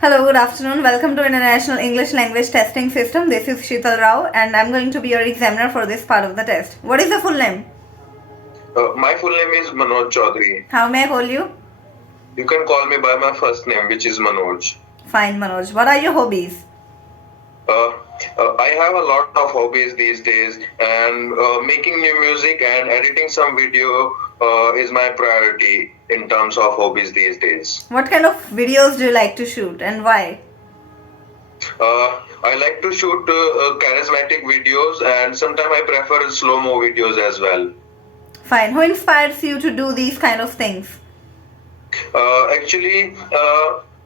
Hello, good afternoon. Welcome to International English Language Testing System. This is Sheetal Rao and I'm going to be your examiner for this part of the test. What is the full name? My full name is Manoj Chaudhary. How may I call you? You can call me by my first name, which is Manoj. Fine, Manoj. What are your hobbies? Uh, I have a lot of hobbies these days, and making new music and editing some video is my priority in terms of hobbies these days. What kind of videos do you like to shoot and why? I like to shoot charismatic videos, and sometimes I prefer slow-mo videos as well. Fine. Who inspires you to do these kind of things? Actually,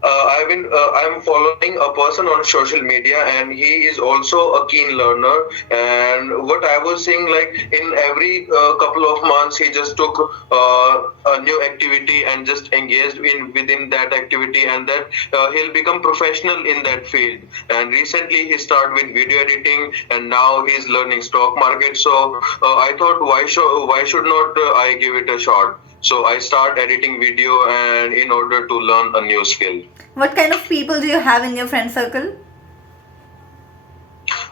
I'm following a person on social media, and he is also a keen learner. And what I was seeing, like in every couple of months, he just took a new activity and just engaged in within that activity, and that he'll become professional in that field. And recently, he started with video editing, and now he's learning stock market. So I thought, why should not I give it a shot? So I start editing video and in order to learn a new skill. What kind of people do you have in your friend circle?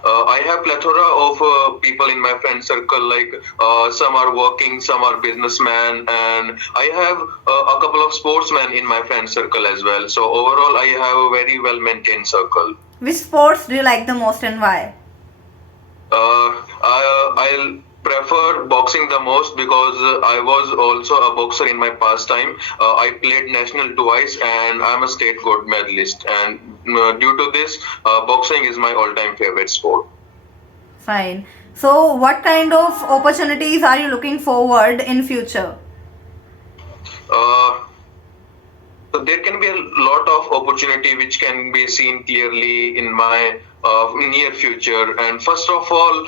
I have plethora of people in my friend circle. Like some are working, some are businessmen, and I have a couple of sportsmen in my friend circle as well. So overall, I have a very well maintained circle. Which sports do you like the most and why? I'll prefer boxing the most because I was also a boxer in my pastime. I played national twice and I'm a state gold medalist. And due to this, boxing is my all-time favorite sport. Fine. So, what kind of opportunities are you looking forward in future? Uh, So there can be a lot of opportunity which can be seen clearly in my near future. And first of all,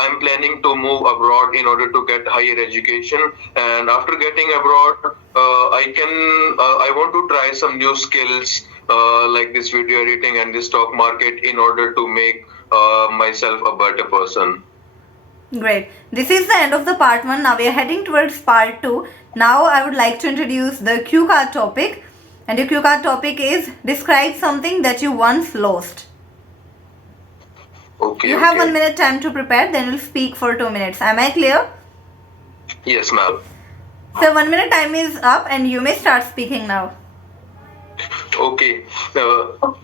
I'm planning to move abroad in order to get higher education. And after getting abroad, I want to try some new skills like this video editing and this stock market in order to make myself a better person. Great. This is the end of the part 1. Now we are heading towards part 2. Now I would like to introduce the cue card topic. And the cue card topic is describe something that you once lost. Okay. You have 1 minute time to prepare, then we'll speak for 2 minutes. Am I clear? Yes, ma'am. So 1 minute time is up and you may start speaking now. Okay.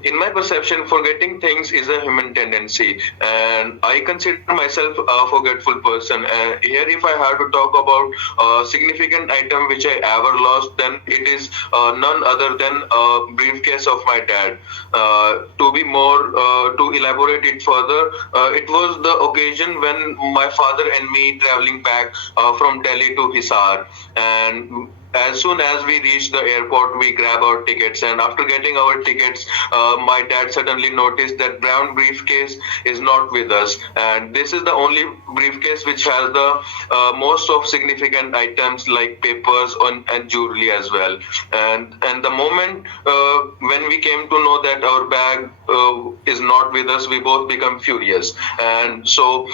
In my perception, forgetting things is a human tendency, and I consider myself a forgetful person. Here, if I have to talk about a significant item which I ever lost, then it is none other than a briefcase of my dad. To elaborate it further, it was the occasion when my father and me traveling back from Delhi to Hisar, and as soon as we reach the airport, we grab our tickets, and after getting our tickets, my dad suddenly noticed that brown briefcase is not with us, and this is the only briefcase which has the most of significant items like papers and jewelry as well. And the moment when we came to know that our bag is not with us, we both become furious, and so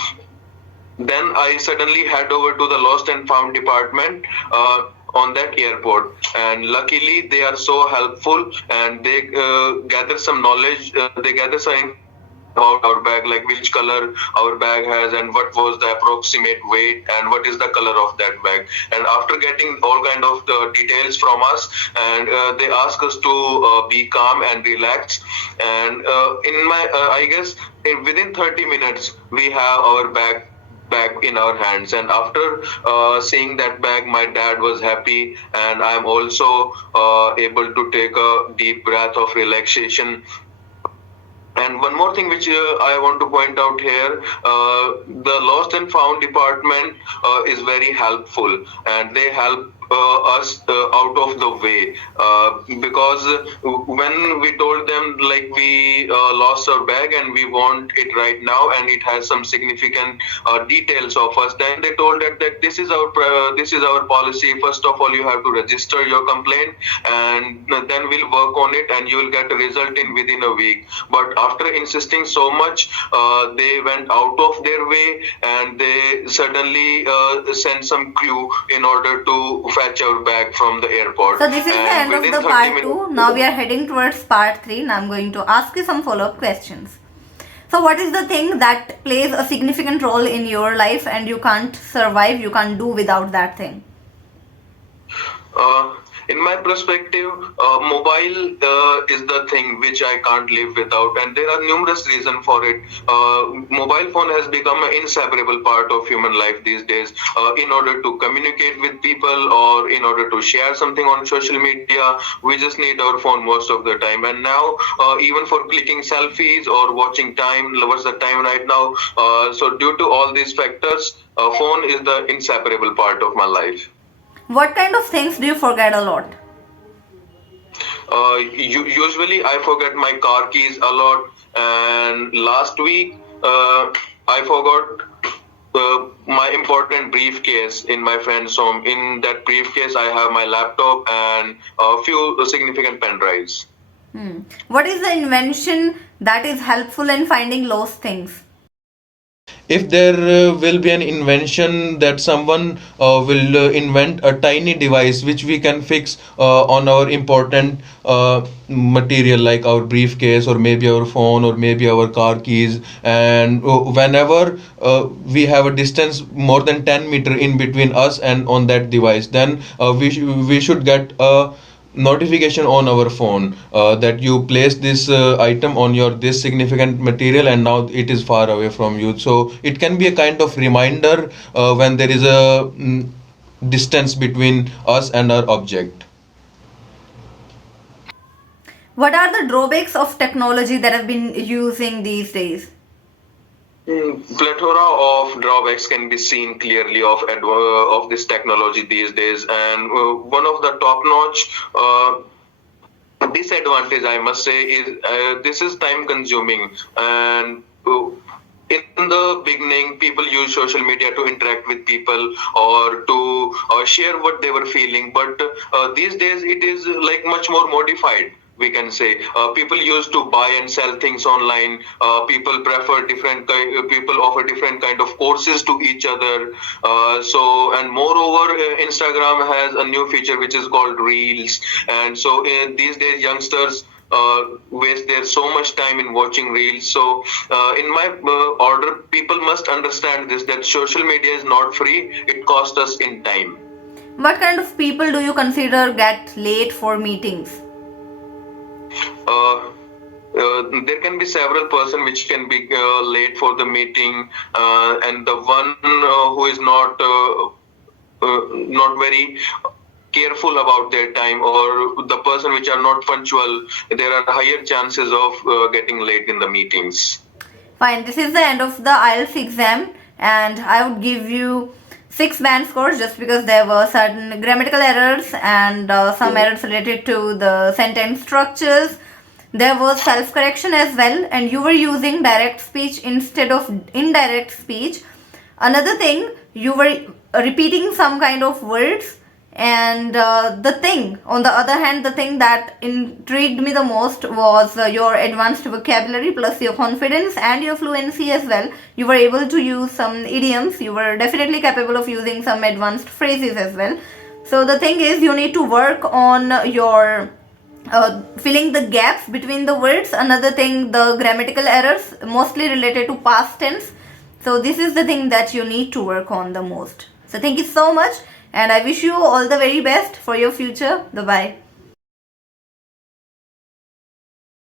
then I suddenly head over to the lost and found department on that airport, and luckily they are so helpful, and they gather some knowledge. They gather some about our bag, like which color our bag has, and what was the approximate weight, and what is the color of that bag. And after getting all kind of the details from us, and they ask us to be calm and relaxed. And I guess within 30 minutes we have our bag back in our hands, and after seeing that bag, my dad was happy, and I'm also able to take a deep breath of relaxation. And one more thing which I want to point out here, the lost and found department is very helpful, and they help us out of the way, because when we told them like we lost our bag and we want it right now, and it has some significant details of us, then they told that this is our policy. First of all, you have to register your complaint, and then we'll work on it, and you will get a result in within a week. But after insisting so much, they went out of their way, and they suddenly sent some clue in order to fetch our bag from the airport. So this is the And end of within the 30 part minutes, 2. Now we are heading towards part 3. Now I'm going to ask you some follow-up questions. So what is the thing that plays a significant role in your life and you can't survive, you can't do without that thing? Uh, in my perspective, mobile is the thing which I can't live without, and there are numerous reasons for it. Mobile phone has become an inseparable part of human life these days. In order to communicate with people or in order to share something on social media, we just need our phone most of the time. And now, even for clicking selfies or watching time, what's the time right now? So due to all these factors, phone is the inseparable part of my life. What kind of things do you forget a lot? Usually I forget my car keys a lot, and last week I forgot my important briefcase in my friend's home. In that briefcase, I have my laptop and a few significant pen drives. What is the invention that is helpful in finding lost things? If there will be an invention that someone will invent a tiny device which we can fix on our important material like our briefcase or maybe our phone or maybe our car keys, and whenever we have a distance more than 10 meter in between us and on that device, then we should get a notification on our phone that you placed this item on your this significant material and now it is far away from you, so it can be a kind of reminder when there is a distance between us and our object. What are the drawbacks of technology that have been using these days? Plethora of drawbacks can be seen clearly of this technology these days, and one of the top-notch disadvantage I must say is this is time consuming, and in the beginning people use social media to interact with people or to share what they were feeling, but these days it is like much more modified, we can say. People used to buy and sell things online. People prefer people offer different kind of courses to each other. And moreover, Instagram has a new feature which is called Reels. And so these days youngsters waste their so much time in watching reels. So in my order, people must understand this, that social media is not free, it costs us in time. What kind of people do you consider get late for meetings? uh, there can be several person which can be late for the meeting, and the one who is not very careful about their time, or the person which are not punctual, there are higher chances of getting late in the meetings. Fine, this is the end of the IELTS exam, and I would give you 6 band scores just because there were certain grammatical errors and some errors related to the sentence structures. There was self-correction as well, and you were using direct speech instead of indirect speech. Another thing, you were repeating some kind of words, and on the other hand, the thing that intrigued me the most was your advanced vocabulary plus your confidence and your fluency as well. You were able to use some idioms, you were definitely capable of using some advanced phrases as well. So the thing is, you need to work on your filling the gaps between the words. Another thing, the grammatical errors mostly related to past tense. So this is the thing that you need to work on the most. So thank you so much, and I wish you all the very best for your future. Bye bye.